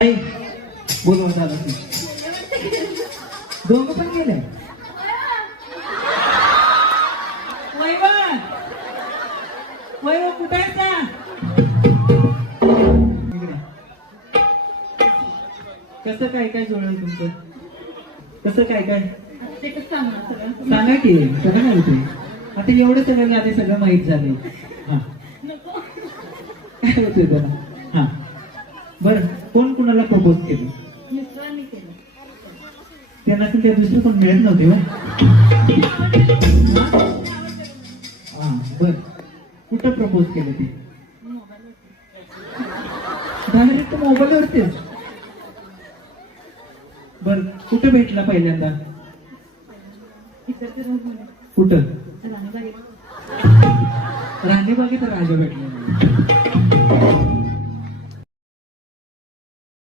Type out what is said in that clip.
नाही बोलवा झालं दोघं पण गेले. वैभव कुठे आहेस ना? कसं काय काय जुळलं तुमचं? कसं काय काय सांगा की सगळं माहिती. आता एवढं सगळं आधी सगळं माहित झाले. हा काय होतंय त्याला? हा बर कोण कुणाला प्रपोज केलं? त्यांना त्या दुसरं कोण मिळत नव्हते वा. हा बर कुठं प्रपोज केलं ते? डायरेक्ट मोबाईल वरतीच. बर कुठं भेटला पहिल्यांदा? कुठं? राणीबागेत राजा भेटला.